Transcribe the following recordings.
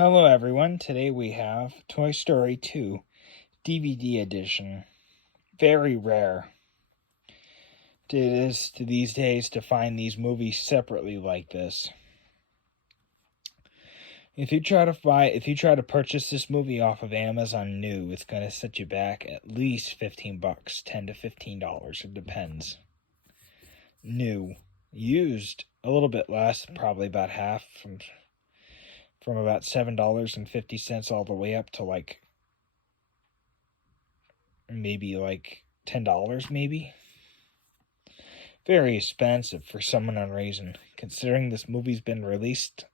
Hello everyone, today we have Toy Story 2 DVD edition. Very rare it is these days to find these movies separately like this. If you try to purchase this movie off of Amazon new, it's going to set you back at least $15, $10 to $15, it depends. New. Used, a little bit less, probably about half, from about $7.50 all the way up to maybe $10 maybe. Very expensive for some unknown reason, considering this movie's been released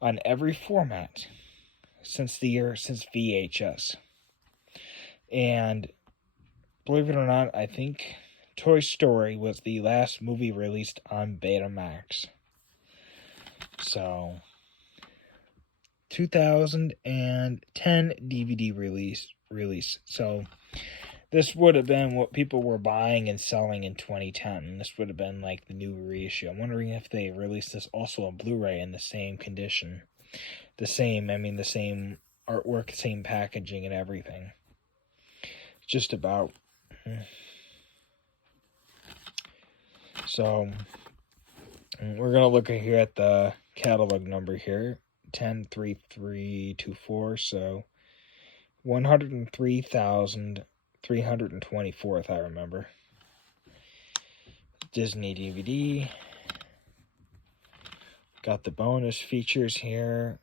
on every format since VHS. And believe it or not, I think Toy Story was the last movie released on Betamax. So 2010 DVD release. So this would have been what people were buying and selling in 2010. This would have been like the new reissue. I'm wondering if they released this also on Blu-ray in the same condition. The same artwork, same packaging and everything. Just about. So we're going to look here at the catalog number here. 103324, so 103,324th, I remember. Disney DVD. Got the bonus features here.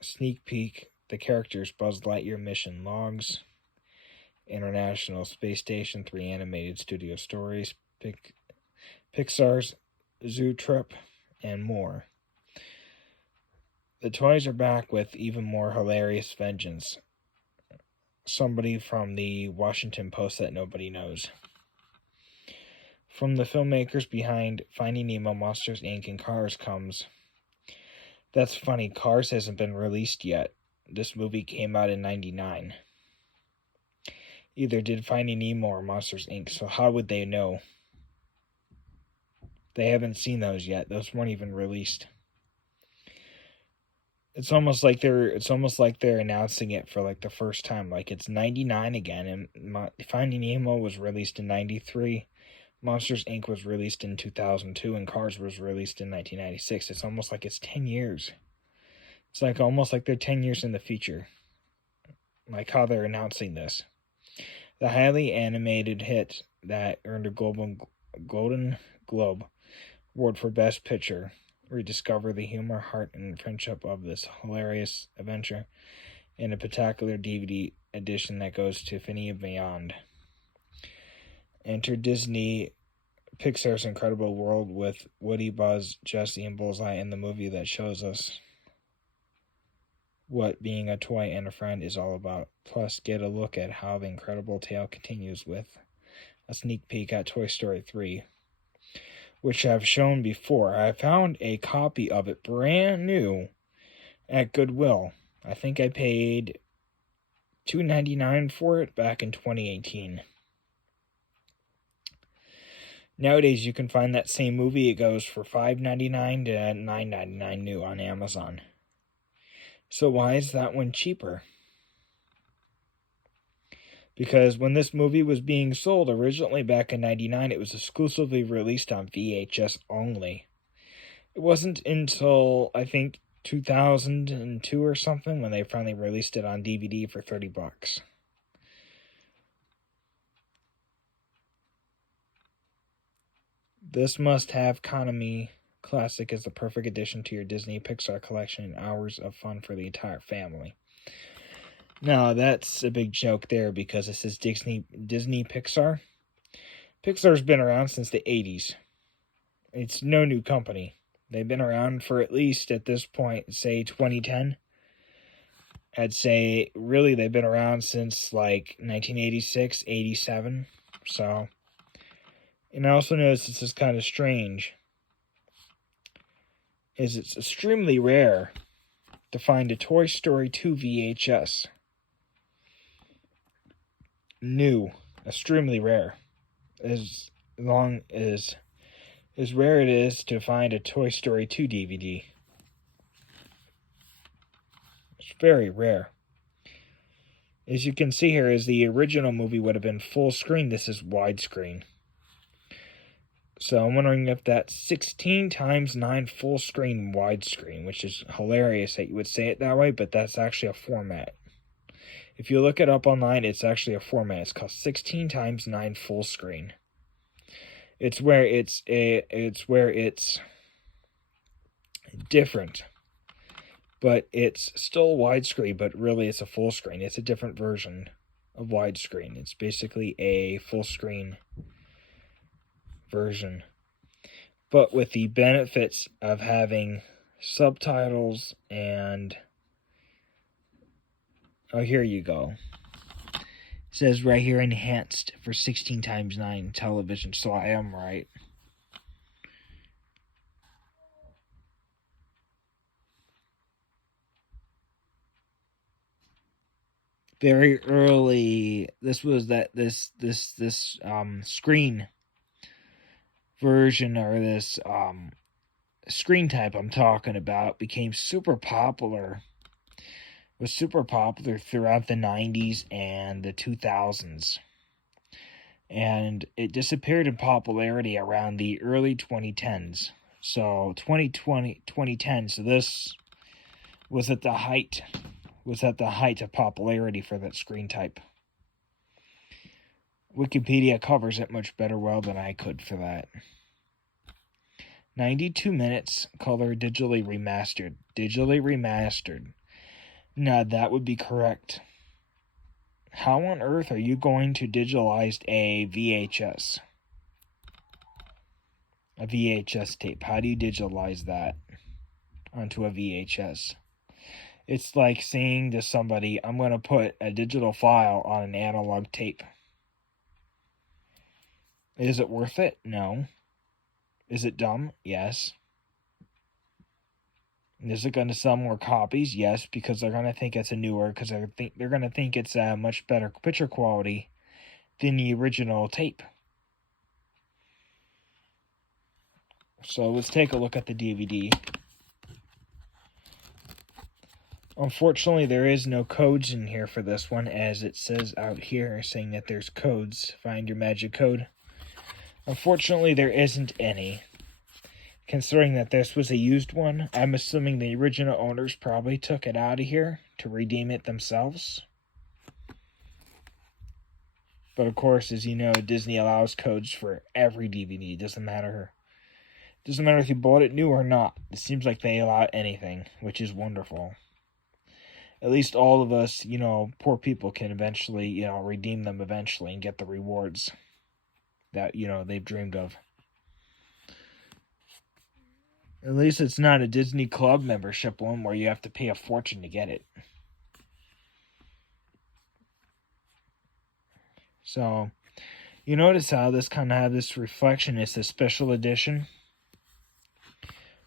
Sneak peek, the characters Buzz Lightyear mission logs. International Space Station, 3 animated studio stories. Pixar's Zoo Trip, and more. The toys are back with even more hilarious vengeance. Somebody from the Washington Post that nobody knows. From the filmmakers behind Finding Nemo, Monsters, Inc. and Cars comes... That's funny, Cars hasn't been released yet. This movie came out in '99. Either did Finding Nemo or Monsters, Inc., so how would they know? They haven't seen those yet. Those weren't even released. It's almost like they're announcing it for like the first time. Like it's 99 again, and Finding Nemo was released in 93. Monsters Inc. was released in 2002, and Cars was released in 1996. It's almost like it's 10 years. It's like almost like they're 10 years in the future. Like how they're announcing this. The highly animated hit that earned a Golden Globe Award for Best Picture. Rediscover the humor, heart, and friendship of this hilarious adventure in a spectacular DVD edition that goes to infinity and beyond. Enter Disney Pixar's incredible world with Woody, Buzz, Jessie, and Bullseye in the movie that shows us what being a toy and a friend is all about. Plus, get a look at how the incredible tale continues with a sneak peek at Toy Story 3. Which I've shown before. I found a copy of it brand new at Goodwill. I think I paid $2.99 for it back in 2018. Nowadays, you can find that same movie. It goes for $5.99 to $9.99 new on Amazon. So why is that one cheaper? Because when this movie was being sold originally back in '99, it was exclusively released on VHS only. It wasn't until, I think, 2002 or something when they finally released it on DVD for $30. This must-have Konami Classic is the perfect addition to your Disney Pixar collection and hours of fun for the entire family. Now, that's a big joke there because this is Disney Pixar. Pixar's been around since the 80s. It's no new company. They've been around for at least, at this point, say 2010. I'd say, really, they've been around since, like, 1986, 87. So, and I also noticed this is kind of strange. It's extremely rare to find a Toy Story 2 VHS. New, extremely rare. As rare it is to find a Toy Story 2 DVD. It's very rare. As you can see here, as the original movie would have been full screen, this is widescreen. So I'm wondering if that's 16 times 9 full screen widescreen, which is hilarious that you would say it that way, but that's actually a format. If you look it up online, it's actually a format. It's called 16 times 9 full screen. It's where it's different, but it's still widescreen, but really it's a full screen. It's a different version of widescreen. It's basically a full screen version, but with the benefits of having subtitles and here you go. It says right here, enhanced for 16 times 9 television, so I am right. Very early, this was this screen version, or this screen type I'm talking about, became super popular. Was super popular throughout the 90s and the 2000s. And it disappeared in popularity around the early 2010s. So 2010, so this was at the height of popularity for that screen type. Wikipedia covers it much better well than I could for that. 92 minutes, color digitally remastered. Digitally remastered. Now that would be correct. How on earth are you going to digitalize a VHS? A VHS tape. How do you digitalize that onto a VHS? It's like saying to somebody, I'm going to put a digital file on an analog tape. Is it worth it? No. Is it dumb? Yes. Is it going to sell more copies? Yes, because they're going to think it's a newer, because they're going to think it's a much better picture quality than the original tape. So let's take a look at the DVD. Unfortunately, there is no codes in here for this one, as it says out here saying that there's codes. Find your magic code. Unfortunately, there isn't any. Considering that this was a used one, I'm assuming the original owners probably took it out of here to redeem it themselves. But of course, as you know, Disney allows codes for every DVD. It doesn't matter if you bought it new or not. It seems like they allow anything, which is wonderful. At least all of us, poor people can eventually, redeem them eventually and get the rewards that, they've dreamed of. At least it's not a Disney Club membership one where you have to pay a fortune to get it. So, you notice how this kind of have this reflection. It's a special edition.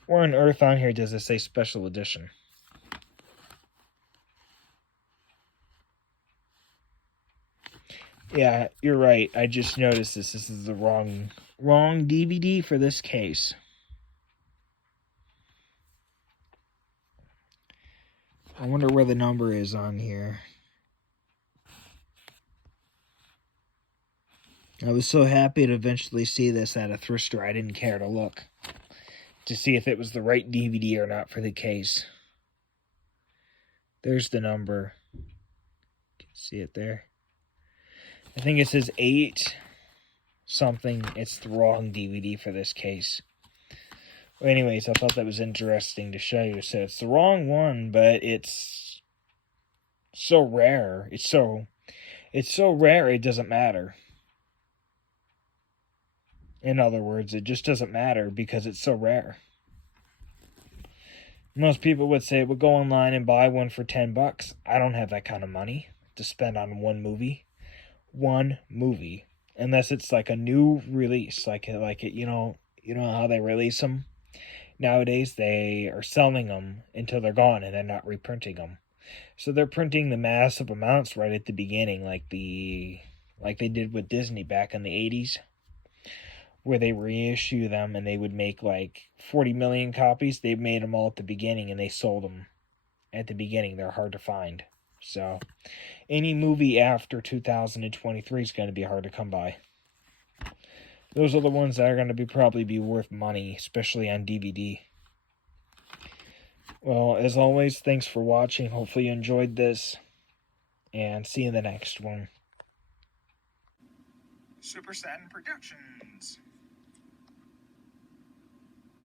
Where on earth on here does it say special edition? Yeah, you're right. I just noticed this. This is the wrong DVD for this case. I wonder where the number is on here. I was so happy to eventually see this at a thrift store, I didn't care to look to see if it was the right DVD or not for the case. There's the number. You can see it there. I think it says 8 something. It's the wrong DVD for this case. Well, anyways, I thought that was interesting to show you. So it's the wrong one, but it's so rare. It's so rare it doesn't matter. In other words, it just doesn't matter because it's so rare. Most people would say, well, go online and buy one for $10. I don't have that kind of money to spend on one movie. One movie. Unless it's like a new release. Like it, you know how they release them? Nowadays, they are selling them until they're gone and they're not reprinting them. So they're printing the massive amounts right at the beginning, like they did with Disney back in the 80s. Where they reissue them and they would make like 40 million copies. They made them all at the beginning and they sold them at the beginning, they're hard to find. So, any movie after 2023 is going to be hard to come by. Those are the ones that are going to probably be worth money, especially on DVD. Well, as always, thanks for watching. Hopefully you enjoyed this. And see you in the next one. Super Satin Productions.